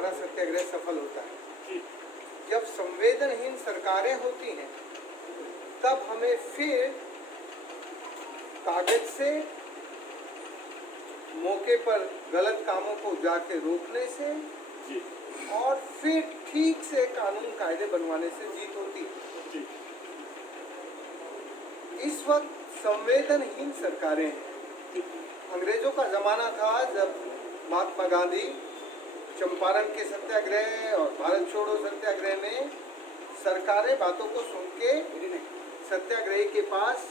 हमारा सत्याग्रह सफल होता है। जब संवेदनहीन सरकारें होती हैं तब हमें फिर कागज से मौके पर गलत कामों को जाके रोकने से और फिर ठीक से कानून कायदे बनवाने से जीत होती है। इस वक्त संवेदनहीन सरकारें हैं। अंग्रेजों का जमाना था जब महात्मा गांधी चंपारण के सत्याग्रह और भारत छोड़ो सत्याग्रह में सरकारें बातों को सुन के सत्याग्रही के पास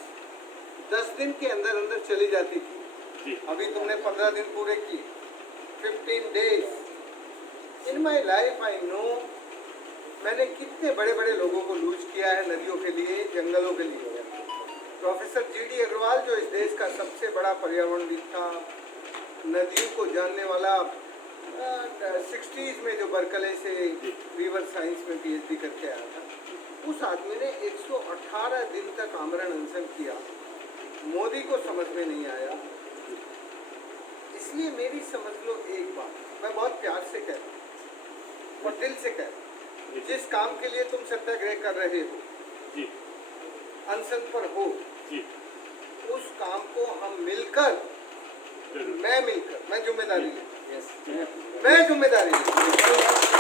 10 दिन के अंदर अंदर चली जाती थी। अभी तुमने 15 दिन पूरे किए, 15 days. In my life I know मैंने कितने बड़े बड़े लोगों को लूज किया है नदियों के लिए, जंगलों के लिए। प्रोफेसर जीडी अग्रवाल जो इस देश का सबसे बड़ा पर्यावरणविद था, नदियों को जानने वाला, 60s में जो बर्कले से रिवर साइंस में पीएचडी करके आया था, उस आदमी ने 118 दिन तक आमरण अनशन किया। मोदी को समझ में नहीं आया। इसलिए मेरी समझ लो एक बात, मैं बहुत प्यार से कह रहा हूँ और दिल से कह रहा हूँ, जिस काम के लिए तुम सत्याग्रह कर रहे हो, अनशन पर हो, उस काम को हम मिलकर, मैं जिम्मेदारी लेता हूँ। मैं जिम्मेदारी लेता हूँ।